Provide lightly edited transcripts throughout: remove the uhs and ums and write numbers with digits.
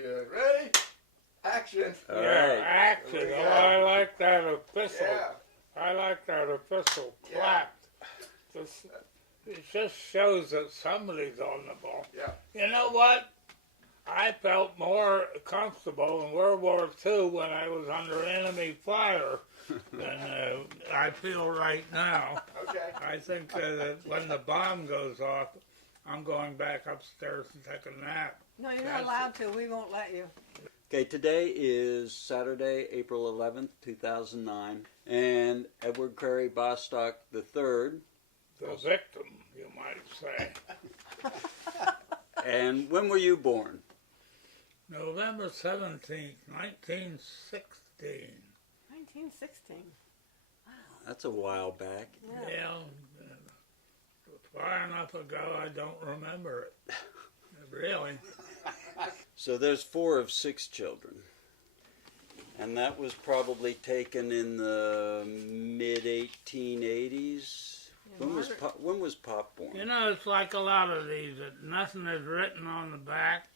Good. Ready? Action. All Yeah, right. action. Here we Oh, go. I like that official. Yeah. I like that official Yeah. clap. It just shows that somebody's on the ball. Yeah. You know what? I felt more comfortable in World War II when I was under enemy fire than I feel right now. Okay. I think that when the bomb goes off, I'm going back upstairs and take a nap. No, you're That's not allowed to. We won't let you. Okay, today is Saturday, April 11th, 2009, and Edward Crary Bostock III. The victim, you might say. And when were you born? November 17th, 1916. 1916. That's a while back. Yeah, far enough ago I don't remember it. Really. So there's 4 of 6 children. And that was probably taken in the mid-1880s. Yeah, When was Pop born? You know, it's like a lot of these, that nothing is written on the back.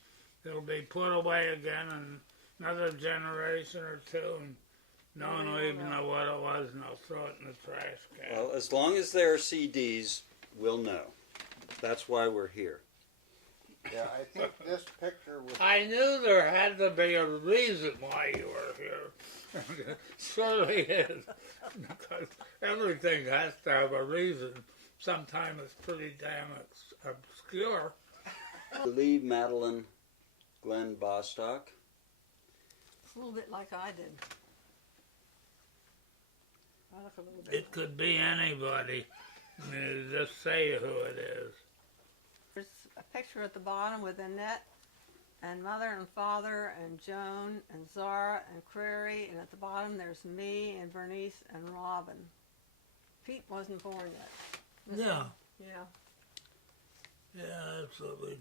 It'll be put away again in another generation or two, and no one will even know what it was, and they'll throw it in the trash can. Well, as long as there are CDs, we'll know. That's why we're here. Yeah, I think this picture was. I knew there had to be a reason why you were here. Surely is. Because everything has to have a reason. Sometimes it's pretty damn obscure. Lee Madeline Glenn Bostock. It's a little bit like I did. I look a little bit. It could be anybody. I mean, just say who it is. There's a picture at the bottom with Annette and Mother and Father and Joan and Zara and Crary, and at the bottom there's me and Bernice and Robin. Pete wasn't born yet. Yeah. Yeah. Yeah, absolutely.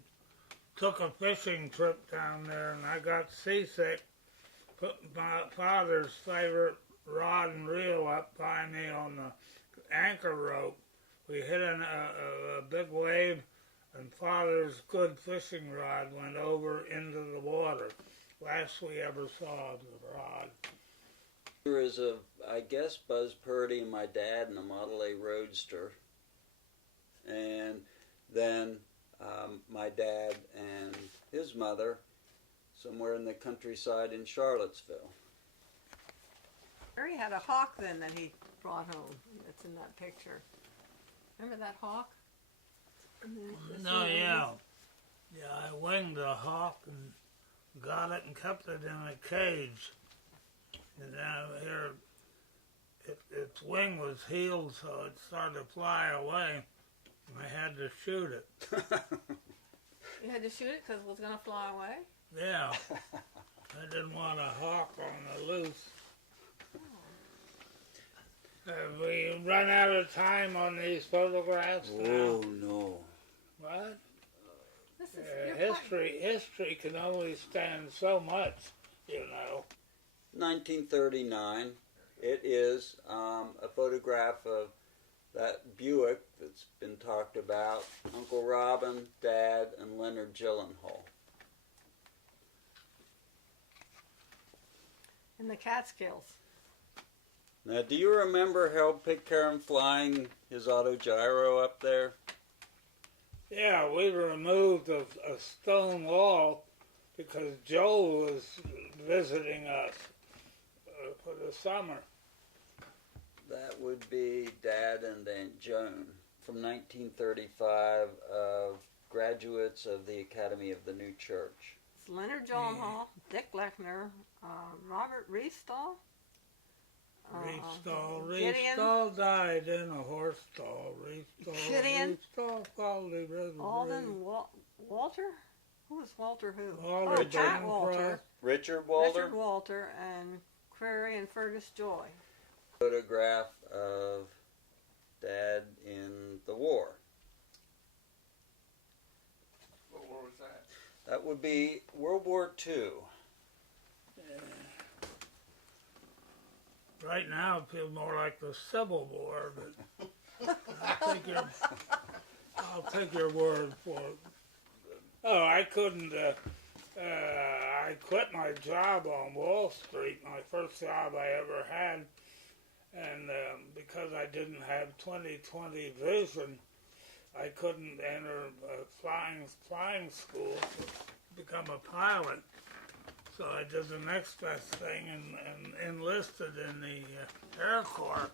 Took a fishing trip down there, and I got seasick. Put my father's favorite rod and reel up by me on the anchor rope. We hit a big wave, and Father's good fishing rod went over into the water. Last we ever saw of the rod. There is I guess, Buzz Purdy and my dad in a Model A Roadster. And then my dad and his mother somewhere in the countryside in Charlottesville. Crary had a hawk then that he brought home. It's in that picture. Remember that hawk? No, yeah. Yeah, I winged a hawk and got it and kept it in a cage. And now here, its wing was healed, so it started to fly away. And I had to shoot it. You had to shoot it because it was going to fly away? Yeah. I didn't want a hawk on the loose. Have we run out of time on these photographs now? Oh, no. What? This is History can only stand so much, you know. 1939. It is a photograph of that Buick that's been talked about. Uncle Robin, Dad, and Leonard Gyllenhaal. in the Catskills. Now, do you remember Harold Pitcairn flying his autogyro up there? Yeah, we removed a stone wall because Joel was visiting us for the summer. That would be Dad and Aunt Joan from 1935 of graduates of the Academy of the New Church. It's Leonard Gyllenhaal, Dick Lechner, Robert Reestall. Gideon. Reestall died in a horse stall. Gideon. Reestall probably Alden Walter? Who was Walter who? Walter Pat Walter. Richard Walter. Richard Walter and Crary and Fergus Joy. Photograph of Dad in the war. What war was that? That would be World War II. Right now it feels more like the Civil War, but I'll take your word for it. Oh, I couldn't I quit my job on Wall Street, my first job I ever had, and because I didn't have 20/20 vision, I couldn't enter flying school to become a pilot. So I did the next best thing and enlisted in the Air Corps.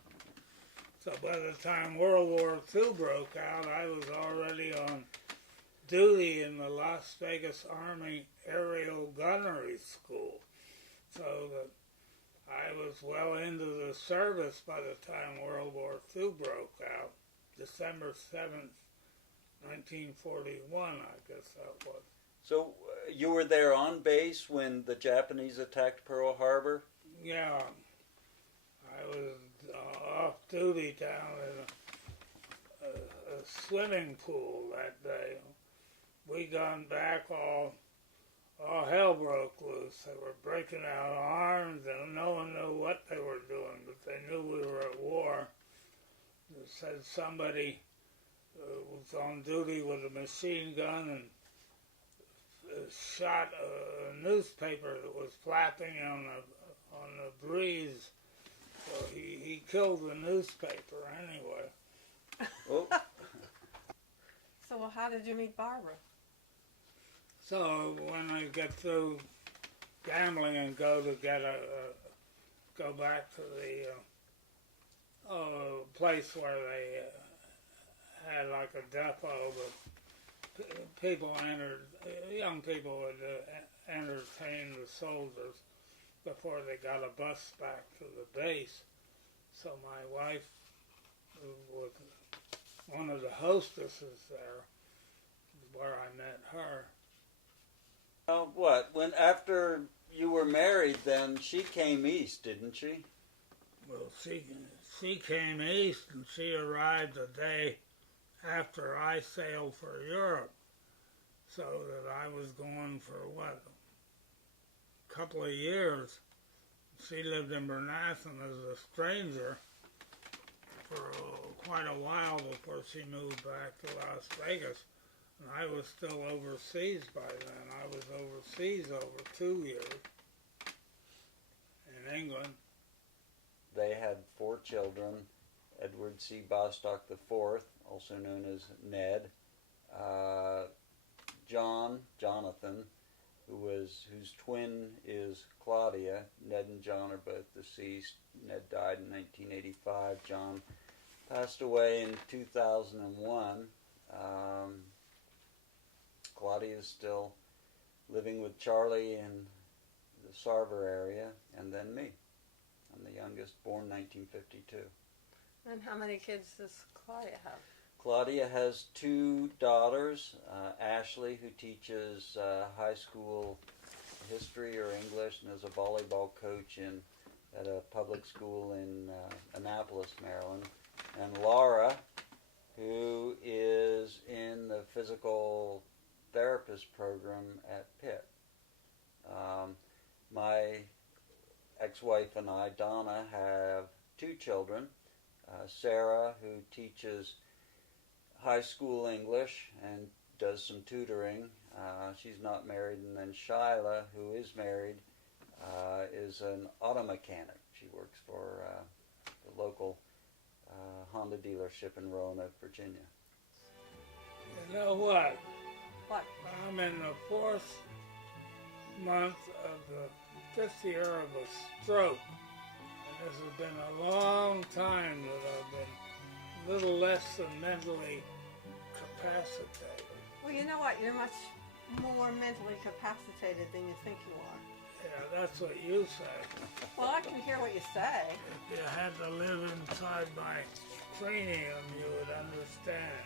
So by the time World War II broke out, I was already on duty in the Las Vegas Army Aerial Gunnery School. So that I was well into the service by the time World War II broke out. December 7th, 1941, I guess that was. So you were there on base when the Japanese attacked Pearl Harbor? Yeah, I was off duty down in a swimming pool that day. We gone back, all hell broke loose. They were breaking out arms, and no one knew what they were doing, but they knew we were at war. They said somebody was on duty with a machine gun and shot a newspaper that was flapping on the breeze. So he killed the newspaper anyway. Oh. So how did you meet Barbara? So when I get through gambling and go to go back to the place where they had like a depot, but young people would entertain the soldiers before they got a bus back to the base. So my wife was one of the hostesses there, where I met her. What? When after you were married, then she came east, didn't she? Well, she came east, and she arrived a day after I sailed for Europe, so that I was gone for a couple of years. She lived in Bernathen as a stranger for quite a while before she moved back to Las Vegas. And I was still overseas by then. I was overseas over 2 years in England. They had 4 children. Edward C. Bostock IV, also known as Ned. Jonathan, whose twin is Claudia. Ned and John are both deceased. Ned died in 1985. John passed away in 2001. Claudia is still living with Charlie in the Sarver area, and then me. I'm the youngest, born 1952. And how many kids does Claudia have? Claudia has 2 daughters, Ashley, who teaches high school history or English and is a volleyball coach at a public school in Annapolis, Maryland, and Laura, who is in the physical therapist program at Pitt. My ex-wife and I, Donna, have 2 children. Sarah, who teaches high school English and does some tutoring. She's not married. And then Shyla, who is married, is an auto mechanic. She works for the local Honda dealership in Roanoke, Virginia. You know what? What? I'm in the 4th month of the 5th year of a stroke. And this has been a long time that I've been a little less than mentally capacitated. Well, you know what? You're much more mentally capacitated than you think you are. Yeah, that's what you say. Well, I can hear what you say. If you had to live inside my cranium, you would understand.